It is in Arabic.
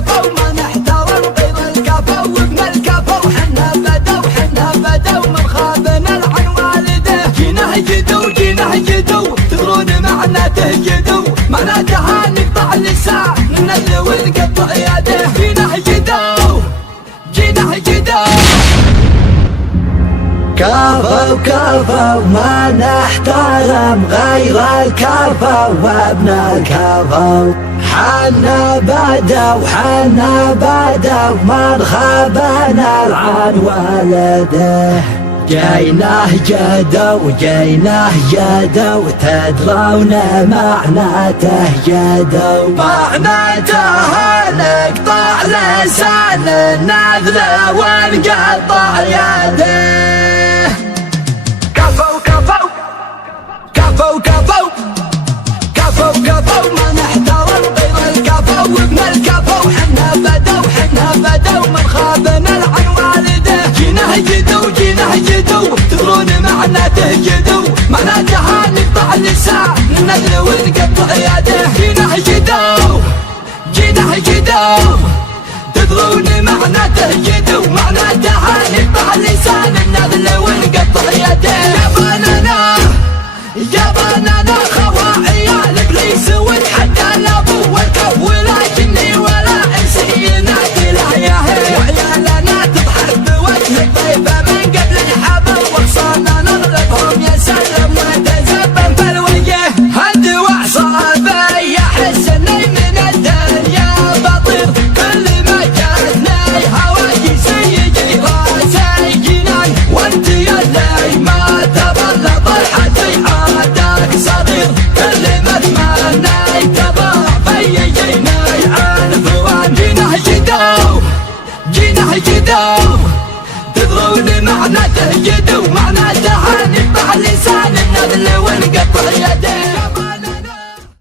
الكفا وما نحترم غير الكفا وابن الكفا وحنا بدو من خابنا العن والده. جينا جدو تدرون معناته جدو، معناتها نقطع لسان من اللي نقطع يده. جينا جدو كفا وما نحترم غير الكفا وابن الكفا. حنا بدو من خابنا العن والده. جيناه جدو تدرون معناته جدو، معناته نقطع لسان النذل ونقطع يده. كفو ما نحترم غير الكفا وابن الكفا وحنا بدو من خابنا العن والده. جينا جدو تدرون معناته جدو، معناتها نقطع لسان النذل ونقطع يده. جينا جدو تدرون معناته جدو، معناتها نقطع لسان النذل ونقطع يده. يا بنانا خواعي الابليس ونحدى الابو والكف، ولكني ولا انسي نادي العياهي. وعيالنا تضحك بوجه الطيبه من قبل الحبل، وخصانا نغلبهم يا سلم ونتزبن في الوجه. الدواء صعبه يحس اني من الدنيا بطير، كل ما جاتني هواجس يجي راسي جنان. وانت يا اللي ما تبلط الحدي عادك صغير، كل ما تمنيت تضاع في جيني عنفوان. جينا جدو تدرون معناته جدو، معناته